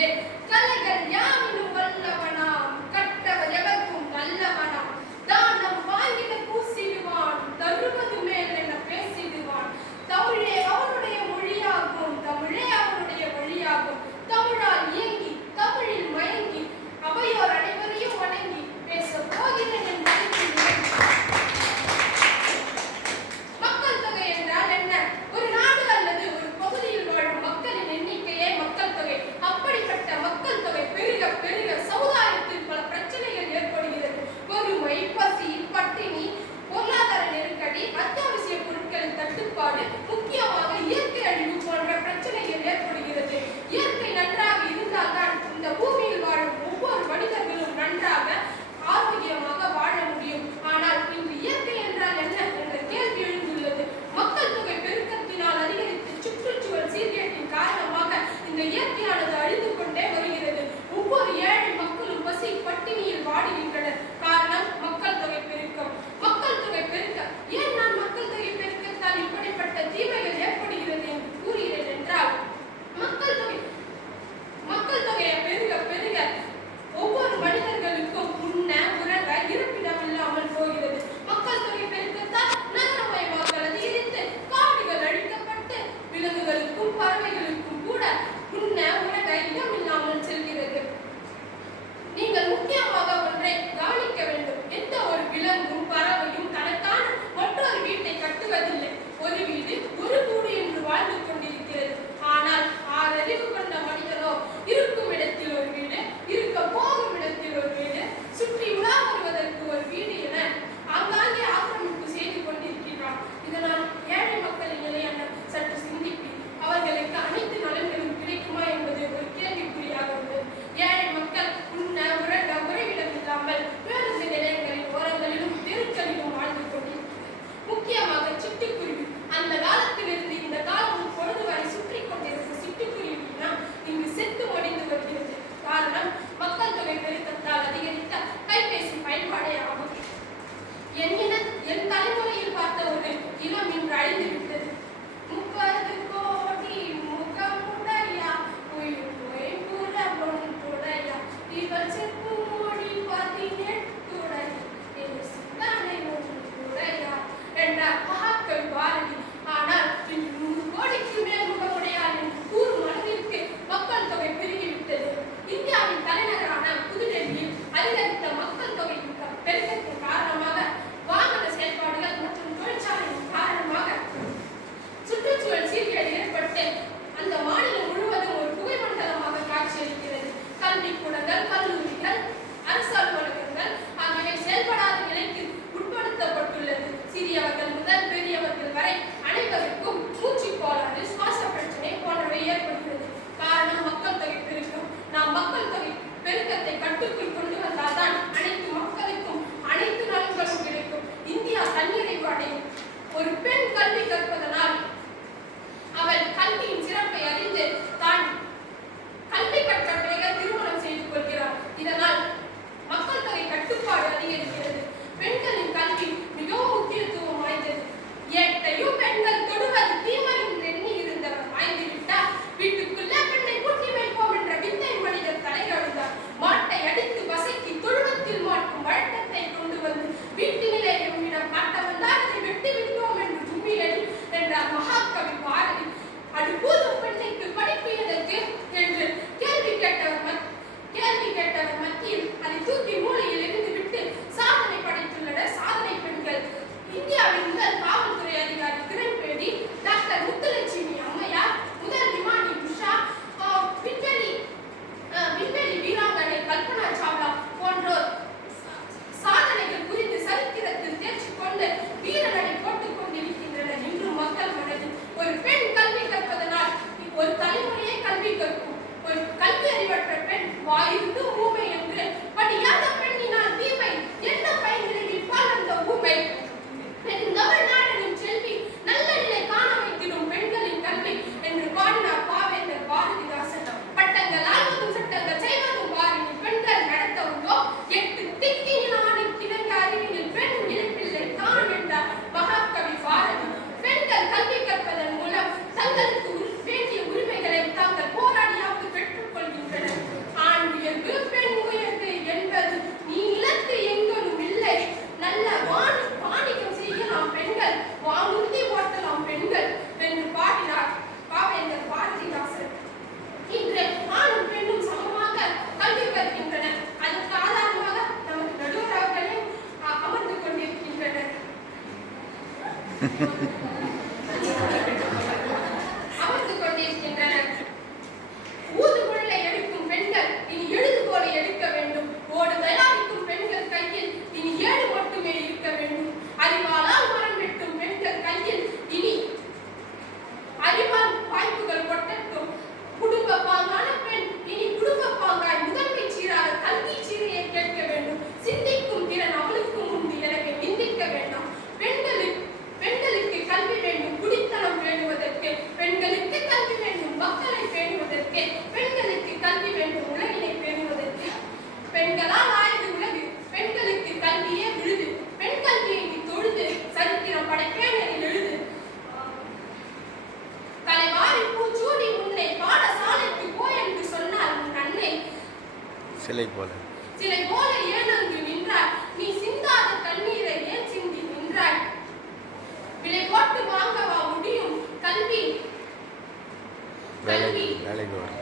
கொண்டே கலைகள் யாவினும் வல்லவனாம் கற்றவர் எவர்க்கும் நல்லவனாம் தானம் வாங்கிட பூசிடுவான் தருவது மேல் என பேசிடுவான் தமிழே அவனுடைய மொழியாகும் தமிழே அவனுடைய வழியாகும் தமிழால் இயங்கி தமிழில் மயங்கி அவையோர் அனைவரையும் வணங்கி பேச போகிறேன் என்று மக்கள் தொகை என்றால் என்ன? ஒரு நாடு அல்லது ஒரு பகுதியில் வாழும் மக்களின் எண்ணிக்கையே மக்கள் தொகை. அப்படிப்பட்ட மக்கள் தொகை பெருக பெருக சமுதாயத்தில் பல பிரச்சனைகள் ஏற்படுகிறது. வறுமை, பசி, பட்டினி, பொருளாதார நெருக்கடி, அத்தியாவசிய பொருட்களின் தட்டுப்பாடு, முக்கியமாக இயற்கை அழிவு போன்ற பிரச்சனைகள் ஏற்படுகிறது. இயற்கை நன்றாக இருந்தால்தான் இந்த பூமியில் வாழும் ஒவ்வொரு மனிதர்களும் நன்றாக ஆரோக்கியமாக வாழ முடியும். ஆனால் இன்று இயற்கை என்றால் என்ன என்ற கேள்வி எழுந்துள்ளது. மக்கள் தொகை பெருக்கத்தினால் அதிகரித்த சுற்றுச்சூழல் சீர்கேட்டின் காரணமாக இந்த இயற்கையானது அழிந்து கொண்டே வருகிறது. ஒவ்வொரு ஏழை மக்களும் பசி பட்டினியில் வாடுகின்றனர். காரணம் மக்கள் தொகை பெருக்கம். மக்கள் தொகை பெருக்க ஏன் நான் மக்கள் தொகை பெருக்கத்தால் இப்படிப்பட்ட தீமைகள் ஏற்படுகிறது என்று கூறுகிறேன் என்றால், மக்கள் தொகையை பெருக பெருக ஒவ்வொரு மனிதர்களுக்கும் உண்ண உறங்க இருப்பிடம் இல்லாமல் போகிறது. மக்கள் தொகை பெருக்கத்தால் நகரமயமாக்கல் அதிகரித்து காடுகள் அழிக்கப்பட்டு விலங்குகளுக்கும் பறவைகளுக்கும் கூட உண்ண உறங்க இடம் இல்லாமல் செல்கிறது. நீங்கள் முக்கியமாக ஒன்றை கவனிக்க வேண்டும். எந்த ஒரு விலங்கும் பறவையும் தனக்கான மற்றொரு வீட்டை கட்டுவதில்லை. ஒரு வீடு ஒரு கூடு என்று வாழ்ந்து கொண்டிருக்கிறது. ஆனால் ஆறறிவு கொண்ட மனிதனோ இருக்கும் இடத்தில் ஒரு வீடு, இருக்க போகும் இடத்தில் ஒரு வீடு, சுற்றி உலா வருவதற்கு ஒரு வீடு என ஆங்காங்கே ஆக்கிரமிப்பு செய்து கொண்டிருக்கிறான். இதனால் ஏழை மக்களின் நிலை என்ன சற்று சிந்திப்பி. அவர்களுக்கு அனைத்து நலன்களும் கிடைக்குமா என்பது ஒரு கேள்விக்குறியாக உள்ளது. ஏழை மக்கள் உண்ண உறங்க உறைவிடம் இல்லாமல் பேருந்து நிலையங்களின் ஓரங்களிலும் தெருக்களிலும் வாழ்ந்து கொண்டிருக்கிறார். முக்கியமாக சிட்டுக்குருவி. அந்த காலத்திலிருந்து இந்த காலம் பொழுது வரை சுற்றி கொண்டிருக்கும் சிட்டுக்குருவினா இங்கு செத்து மடிந்து வருகிறது. காரணம் மக்கள் தொகை பெருக்கத்தால் அதிகரித்த கைபேசி பயன்பாடே ஆகும். என் தலைமுறையில் பார்த்த ஒரு இனம் இன்று அழிந்து விட்டது. 30 கோடி முகமுடையா உயிர் போய் புறமுடையா இவள் செப்பு மொழி 18 உடையா என்றார் மகாகவி பாரதி. ஆனால் இன்று 100 கோடிக்கு மேல் முகமுடையார் என்று கூறும் அளவிற்கு மக்கள் தொகை பெருகிவிட்டது. இந்தியாவின் தலைநகரான புதுடெல்லியில் அதிகரித்த மக்கள் தொகை பெருக்கத்தின் காரணமாக வாகன செயல்பாடுகள் மற்றும் தொழிற்சாலையின் காரணமாக சுற்றுச்சூழல் சீர்கேடு ஏற்பட்டு அந்த மாநிலம் முழுவதும் ஒரு புகை மண்டலமாக காட்சியளிக்கிறது. கல்விக்கூடங்கள், கல்லூரிகள், அரசு அலுவலகங்கள் ஆகியவை செயல்படாத நிலைக்கு உட்படுத்தப்பட்டுள்ளது. சிறியவர்கள் முதல் பெரியவர்கள் வரை அனைவருக்கும் மூச்சு கோளாறு, சுவாச பிரச்சனை போன்றவை ஏற்படுகிறது. காரணம் மக்கள் தொகை பெருக்கம். நாம் மக்கள் தொகை பெருக்கத்தை கட்டுக்குள் கொண்டு வந்தால்தான் அனைத்து மக்களுக்கும் அனைத்து நலன்களும் கிடைக்கும். இந்தியா தன்னிறைவு அடையும். ஒரு பெண் கல்வி கற்பதனால் அவள் கல்வியின் சிறப்பை அறிந்து தான் கல்வி கற்ற பிறகு திருமணம் செய்து கொள்கிறார். இதனால் மக்கள் தொகை கட்டுப்பாடு அதிகரிக்கிறது. பெண்களின் கல்வி மிகவும் முக்கியத்துவம் வாய்ந்தது. ஏட்டையும் பெண்கள் தொடுவது தீமை என்று எண்ணி இருந்தவர் வாய்ந்துவிட்டார். வீட்டுக்குள்ளே பெண்ணை கூட்டி வைப்போம் என்ற விந்தை மனிதர் தலையெழுந்தார். மாட்டை அடித்து வசைக்கு தொழுவத்தில் மாட்டும் வழக்கத்தை கொண்டு வந்து வீட்டிலே எம்மிடம் காட்ட வந்தால் அதை வெட்டி விட்டோம் என்று கும்மியடி என்றார் மகாகவி பாரதி. அடுப்பூதும் பெண்ணைக்கு படிப்பு எதற்கு என்று கேள்வி கேட்டவர் மத்தியில் அதை தூக்கி மூலையில் இருந்து விட்டு சாதனை படைத்துள்ளனர் சாதனை பெண்கள். இந்தியாவின் முதல் காவல்துறை அதிகாரி கிரண்பேடி, டாக்டர் முத்துலட்சுமி அம்மையார், முதல் விமானி உஷா, விண்வெளி வீராங்கனை கல்பனா சாவ்லா போன்றோர் சாதனைகள் குறித்து சரித்திரத்தில் தேர்ச்சி கொண்டு வீரநடை போட்டுக் கொண்டிருக்கின்றனர். இன்றும் மக்கள் மனதில் ஒரு பெண் கல்வி கற்பதனால் ஒரு தலைமுறையை கல்வி கற்கும். ஒரு கல்வி அறிவற்ற பெண் வாயிருந்து ஊமை என்று படியாத பெண்ணினால் தீமை என்ன பயன் விளைவிப்பால் அந்த ஊமை. தமிழ்நாடனும் செல்வி நல்ல நிலை காண வைத்திடும் பெண்களின் கல்வி என்று பாடினார் பாவேந்தர் பாரதிதாசன். பட்டங்கள் ஆள்வதும் சட்டங்கள் செய்வதும் வாரினி பெண்கள் நடத்தவுள்ளோ 8 திக்கினானின் கிணங்க அறிவினில் பெண் இழைப்பில்லை தான் என்றார் மகாகவி பாரதி. பெண்கள் கல்வி கற்பதன் மூலம் தங்களுக்கு வேண்டிய உரிமைகளை தாங்கள் போராடியாவது பெற்றுக் கொள்கின்றனர். சிலை போல ஏன் அங்கு நின்றாய்? நீ சிந்தாத தண்ணீரை ஏன் சிந்தி நின்றாய்? விலை போட்டு வாங்கவா முடியும் கல்வி? வேலைக்கு வரும்.